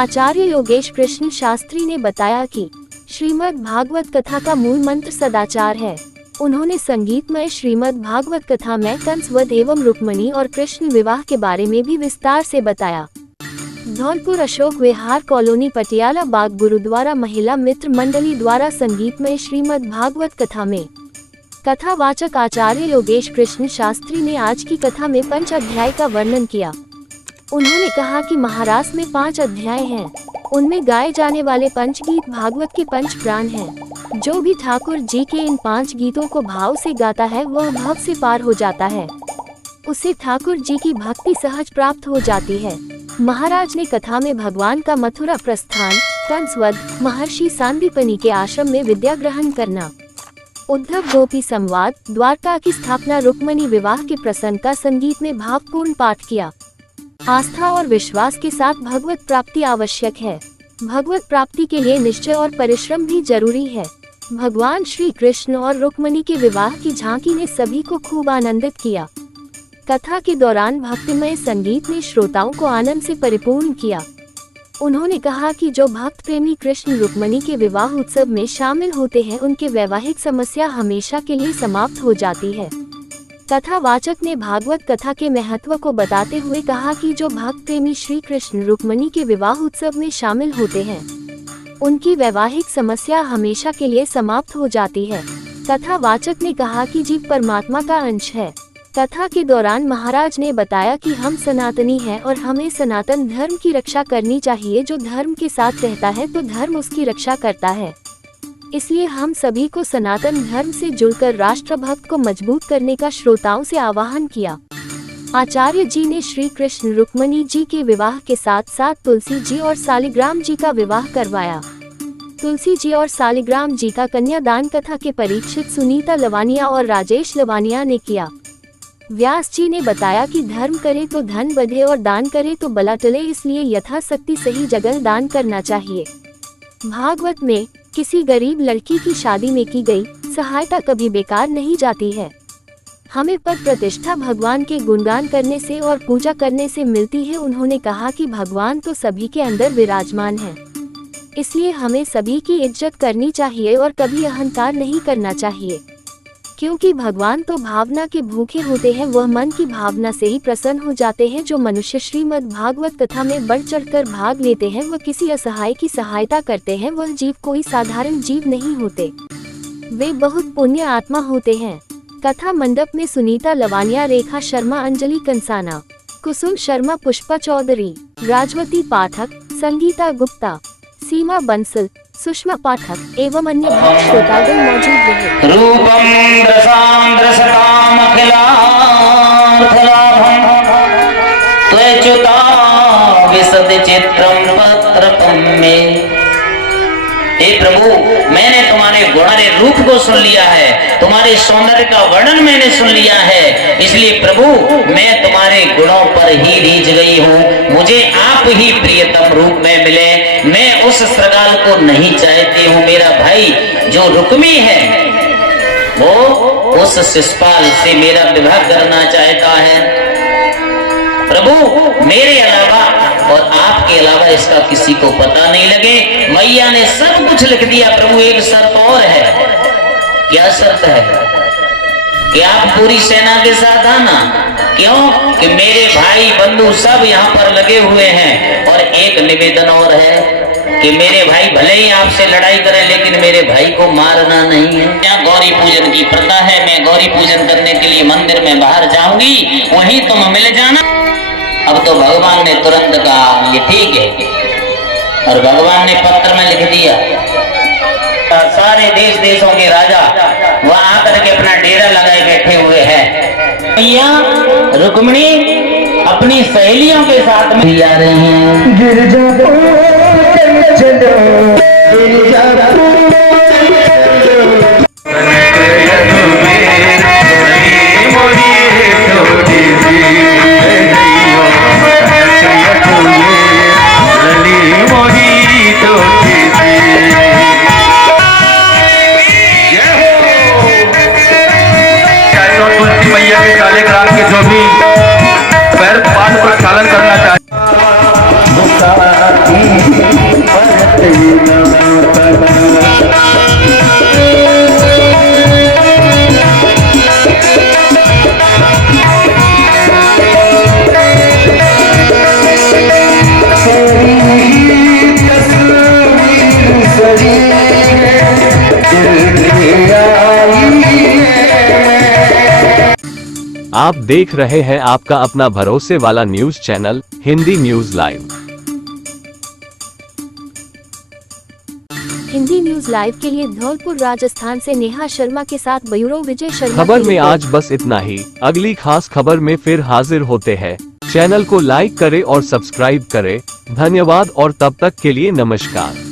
आचार्य योगेश कृष्ण शास्त्री ने बताया कि श्रीमद् भागवत कथा का मूल मंत्र सदाचार है। उन्होंने संगीतमय श्रीमद् भागवत कथा में कंस वध एवं रुक्मिणी और कृष्ण विवाह के बारे में भी विस्तार से बताया। धौलपुर अशोक विहार कॉलोनी पटियाला बाग गुरुद्वारा महिला मित्र मंडली द्वारा संगीतमय श्रीमद् भागवत कथा में कथावाचक आचार्य योगेश कृष्ण शास्त्री ने आज की कथा में 5 अध्याय का वर्णन किया। उन्होंने कहा कि महारास में 5 अध्याय हैं। उनमें गाए जाने वाले 5 गीत भागवत के 5 प्राण हैं। जो भी ठाकुर जी के इन 5 गीतों को भाव से गाता है वह भव से पार हो जाता है। उसे ठाकुर जी की भक्ति सहज प्राप्त हो जाती है। महाराज ने कथा में भगवान का मथुरा प्रस्थान, कंसवध, महर्षि सांदीपनि के आश्रम में विद्या ग्रहण करना, उद्धव गोपी संवाद, द्वारका की स्थापना, रुक्मिणी विवाह के प्रसंग का संगीत में भावपूर्ण पाठ किया। आस्था और विश्वास के साथ भगवत प्राप्ति आवश्यक है। भगवत प्राप्ति के लिए निश्चय और परिश्रम भी जरूरी है। भगवान श्री कृष्ण और रुक्मिणी के विवाह की झांकी ने सभी को खूब आनंदित किया। कथा के दौरान भक्तिमय संगीत ने श्रोताओं को आनंद से परिपूर्ण किया। उन्होंने कहा कि जो भक्त प्रेमी कृष्ण रुक्मिणी के विवाह उत्सव में शामिल होते हैं उनके वैवाहिक समस्या हमेशा के लिए समाप्त हो जाती है। कथावाचक ने भागवत कथा के महत्व को बताते हुए कहा कि जो भक्त प्रेमी श्री कृष्ण रुक्मिणी के विवाह उत्सव में शामिल होते हैं उनकी वैवाहिक समस्या हमेशा के लिए समाप्त हो जाती है। कथावाचक ने कहा कि जीव परमात्मा का अंश है। कथा के दौरान महाराज ने बताया कि हम सनातनी हैं और हमें सनातन धर्म की रक्षा करनी चाहिए। जो धर्म के साथ रहता है तो धर्म उसकी रक्षा करता है। इसलिए हम सभी को सनातन धर्म से जुड़कर राष्ट्रभक्त को मजबूत करने का श्रोताओं से आह्वान किया। आचार्य जी ने श्री कृष्ण रुक्मिणी जी के विवाह के साथ साथ तुलसी जी और सालिग्राम जी का विवाह करवाया। तुलसी जी और सालिग्राम जी का कन्यादान कथा के परीक्षित सुनीता लवानिया और राजेश लवानिया ने किया। व्यास जी ने बताया कि धर्म करे तो धन बढ़े और दान करे तो बला टले, इसलिए यथाशक्ति सही जगह दान करना चाहिए। भागवत में किसी गरीब लड़की की शादी में की गई सहायता कभी बेकार नहीं जाती है। हमें पद प्रतिष्ठा भगवान के गुणगान करने से और पूजा करने से मिलती है। उन्होंने कहा कि भगवान तो सभी के अंदर विराजमान है, इसलिए हमें सभी की इज्जत करनी चाहिए और कभी अहंकार नहीं करना चाहिए, क्योंकि भगवान तो भावना के भूखे होते हैं। वह मन की भावना से ही प्रसन्न हो जाते हैं। जो मनुष्य श्रीमद् भागवत कथा में बढ़ चढ़कर भाग लेते हैं, वह किसी असहाय की सहायता करते हैं। वह जीव कोई साधारण जीव नहीं होते, वे बहुत पुण्य आत्मा होते हैं। कथा मंडप में सुनीता लवानिया, रेखा शर्मा, अंजलि कंसाना, कुसुम शर्मा, पुष्पा चौधरी, राजवती पाठक, संगीता गुप्ता, सीमा बंसल, सुषमा पाठक एवं अन्य भक्त श्रोतागण मौजूद रहे। रूपम दशाम दशकाम अखिलार्थलाभम त्वच्युता विशद चित्रम पत्रकम में। हे प्रभु, मैंने तुम्हारे गुणारे रूप को सुन लिया है, तुम्हारे सौंदर्य का वर्णन मैंने सुन लिया है, इसलिए प्रभु मैं तुम्हारे गुणों पर ही रीझ गई हूँ। मुझे आप ही प्रियतम रूप में मिले। मैं उस श्रृंगार को नहीं चाहती हूँ। मेरा भाई जो रुक्मी है वो उस शिशुपाल से मेरा विवाह करना चाहता है। प्रभु मेरे अलावा और आपके अलावा इसका किसी को पता नहीं लगे। मैया ने सब कुछ लिख दिया। प्रभु एक शर्त और है। क्या शर्त है? कि आप पूरी सेना के साथ आना। क्यों? कि मेरे भाई बंधु सब यहाँ पर लगे हुए हैं। और एक निवेदन और है कि मेरे भाई भले ही आपसे लड़ाई करें लेकिन मेरे भाई को मारना नहीं है। यहाँ गौरी पूजन की प्रथा है। मैं गौरी पूजन करने के लिए मंदिर में बाहर जाऊंगी, वहीं तुम मिल जाना। अब तो भगवान ने तुरंत कहा ये ठीक है, और भगवान ने पत्र में लिख दिया। सारे देश देशों के राजा वहां आकर के अपना डेरा लगाए बैठे हुए हैं। मैया रुक्मिणी अपनी सहेलियों के साथ में जा रही हैं। जो भी पैर पाद प्रक्षालन करना चाहिए। आप देख रहे हैं आपका अपना भरोसे वाला news channel Hindi news live. Hindi news live के लिए धौलपुर राजस्थान से नेहा शर्मा के साथ ब्यूरो विजय शर्मा। खबर में आज बस इतना ही। अगली खास खबर में फिर हाजिर होते हैं। चैनल को लाइक करें और सब्सक्राइब करें। धन्यवाद और तब तक के लिए नमस्कार।